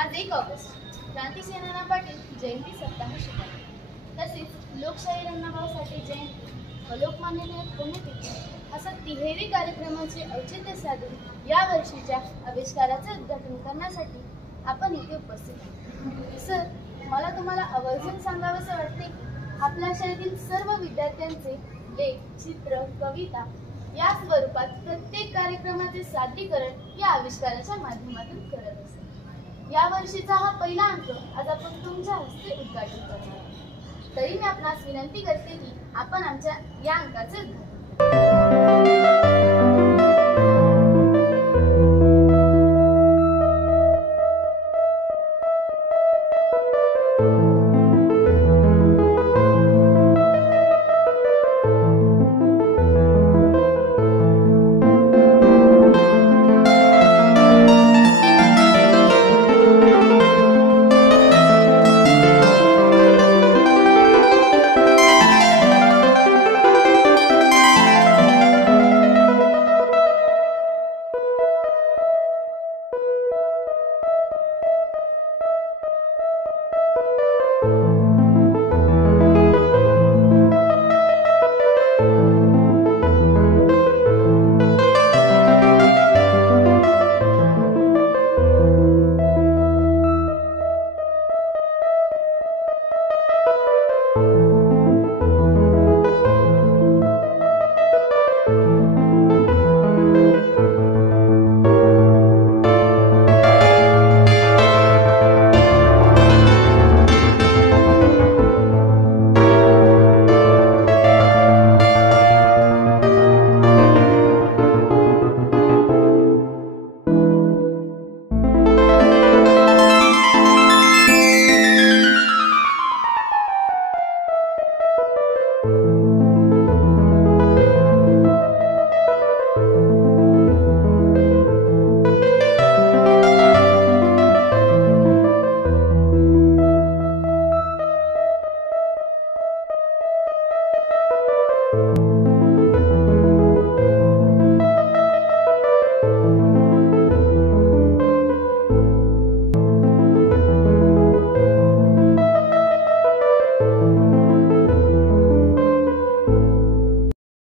आज 1 ऑगस्ट क्रांतिसेनानी पाटील जयंती सप्ताह शुभारंभ तसेच लोकशाहीर अण्णाभाऊ साठे जयंती व लोकमान्य टिळक पुण्यतिथी असा तिहेरी कार्यक्रमाचे औचित्य साधून या वर्षीच्या आविष्काराचे उद्घाटन करण्यासाठी आपण इथे उपस्थित आहोत। सर, मला तुम्हाला आवर्जून सांगावंसे वाटते की आपल्या शाळेतील सर्व विद्यार्थ्यांचे लेख, चित्र, कविता या स्वरूपात प्रत्येक कार्यक्रमाचे सादरीकरण या आविष्काराच्या माध्यमातून करत असतात। या वर्षीचा हा पहिला अंक आज आपण तुमच्या हस्ते उद्घाटन करणार आहोत। तरी मी आपणास विनंती करते की आपण आमच्या या अंकाचे उद्घाटन